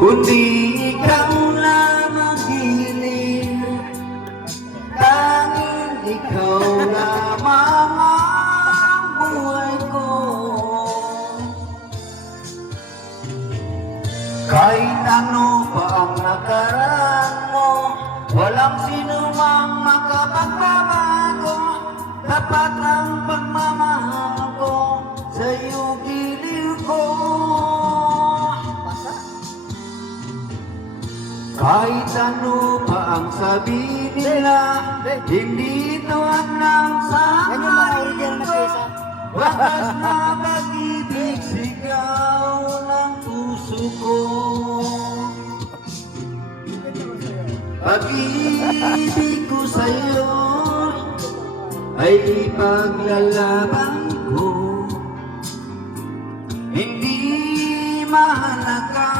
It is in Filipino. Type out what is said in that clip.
kundi ikaw lamang hiling, tanging ikaw lamang ang buhay ko. Kahit ano pa ang nakaraan mo, walang sinumang makapagbabago. Tapat ang pagmamahal ko sa'yo, giliw ko. Kahit ano pa ang sabihin nila, hindi ito hanggang sa hangarin ko. Wakas na pag-ibig, sigaw ng puso ko. Pag-ibig ko sa'yo ay ipaglalaban ko. Hindi mahalaga